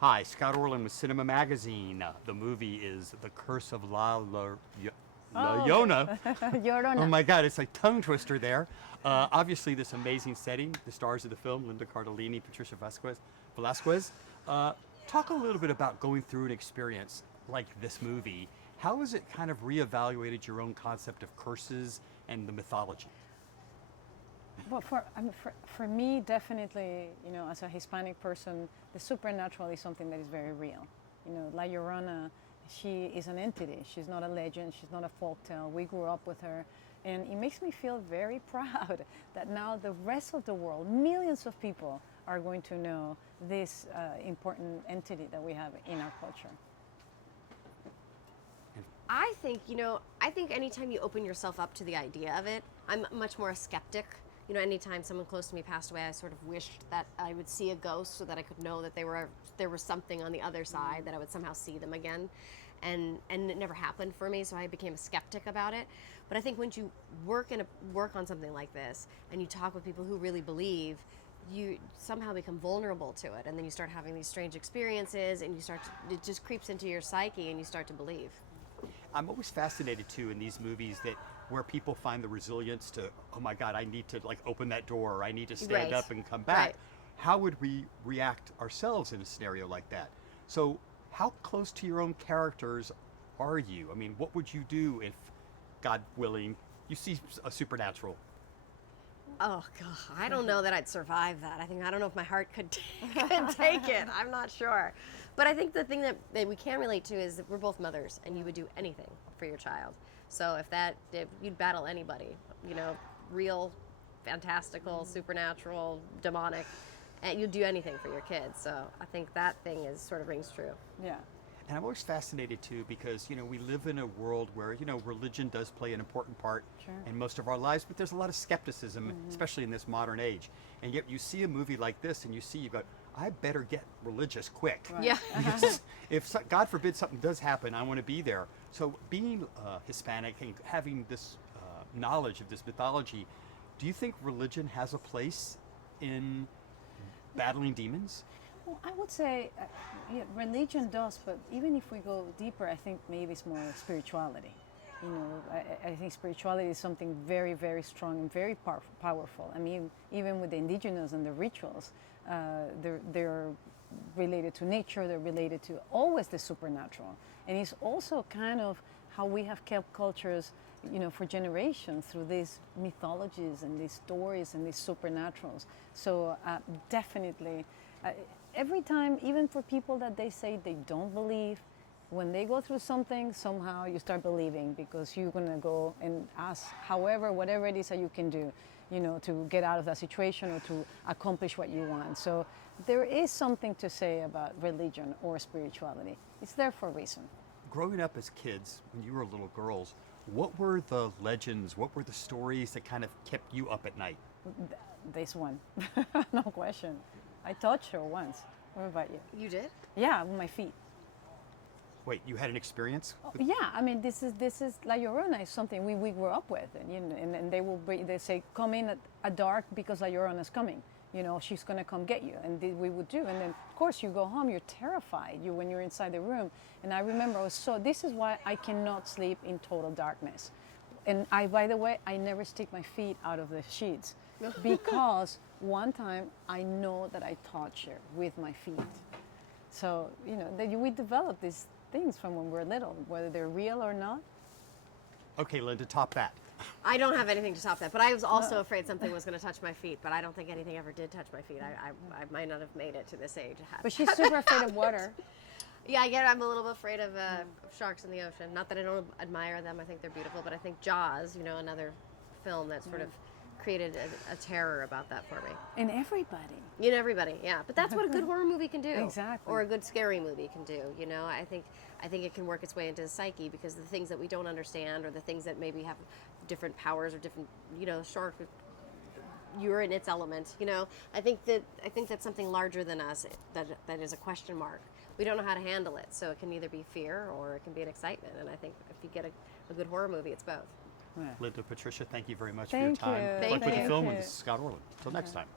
Hi, Scott Orland with Cinema Magazine. The movie is The Curse of La Llorona. Oh Llorona. my God, it's a tongue twister there. Obviously, this amazing setting. The stars of the film: Linda Cardellini, Patricia Velasquez. Talk a little bit about going through an experience like this movie. How has it kind of reevaluated your own concept of curses and the mythology? But for me, definitely, as a Hispanic person, the supernatural is something that is very real. La Llorona, she is an entity. She's not a legend. She's not a folktale. We grew up with her. And it makes me feel very proud that now the rest of the world, millions of people, are going to know this important entity that we have in our culture. I think anytime you open yourself up to the idea of it, I'm much more a skeptic. Anytime someone close to me passed away, I sort of wished that I would see a ghost so that I could know that there was something on the other side, that I would somehow see them again. And it never happened for me, so I became a skeptic about it. But I think once you work on something like this and you talk with people who really believe, you somehow become vulnerable to it, and then you start having these strange experiences, and it just creeps into your psyche, and you start to believe. I'm always fascinated too in these movies that where people find the resilience to, oh my God, I need to open that door, or I need to stand up and come back. Right. How would we react ourselves in a scenario like that? So how close to your own characters are you? I mean, what would you do if, God willing, you see a supernatural? Oh God, I don't know that I'd survive that. I don't know if my heart could take it. I'm not sure. But I think the thing that we can relate to is that we're both mothers, and you would do anything for your child. So if you'd battle anybody, real, fantastical, supernatural, demonic, and you'd do anything for your kids. So I think that thing sort of rings true. Yeah. And I'm always fascinated too because, we live in a world where, religion does play an important part in most of our lives, but there's a lot of skepticism, especially in this modern age. And yet you see a movie like this and you go, I better get religious quick. Right. Yeah. Because if, God forbid, something does happen, I want to be there. So being Hispanic and having this knowledge of this mythology, do you think religion has a place in battling demons? Well, I would say religion does, but even if we go deeper, I think maybe it's more spirituality. I think spirituality is something very, very strong and very powerful. I mean, even with the indigenous and the rituals, they're related to nature, they're related to always the supernatural. And it's also kind of how we have kept cultures, for generations through these mythologies and these stories and these supernaturals. So definitely, every time, even for people that they say they don't believe, when they go through something, somehow you start believing because you're going to go and ask whatever it is that you can do, to get out of that situation or to accomplish what you want. So there is something to say about religion or spirituality. It's there for a reason. Growing up as kids, when you were little girls, what were the legends, what were the stories that kind of kept you up at night? This one, no question. I touched her once. What about you? You did? Yeah, with my feet. Wait, you had an experience? Yeah, I mean, this is La Llorona is something we grew up with, and they say come in at dark because La Llorona is coming. She's gonna come get you, and we would do. And then of course you go home, you're terrified. When you're inside the room, and I remember this is why I cannot sleep in total darkness. And by the way, I never stick my feet out of the sheets because one time I know that I touched her with my feet. So we develop these things from when we're little, whether they're real or not. Okay, Linda, top that. I don't have anything to top that, but I was also afraid something was going to touch my feet, but I don't think anything ever did touch my feet. I might not have made it to this age. But she's super afraid of water. Yeah, I'm a little bit afraid of sharks in the ocean. Not that I don't admire them, I think they're beautiful, but I think Jaws, another film that sort of created a terror about that for me. In everybody. Everybody, yeah. But that's what a good horror movie can do. Exactly. Or a good scary movie can do, I think it can work its way into the psyche because the things that we don't understand or the things that maybe have different powers or different, shark, you're in its element, I think that's something larger than us that is a question mark. We don't know how to handle it, so it can either be fear or it can be an excitement, and I think if you get a good horror movie, it's both. Linda, Patricia, thank you very much Thank for your time. you. Good luck with the Thank film, you. and this is Scott Orland. Until next time.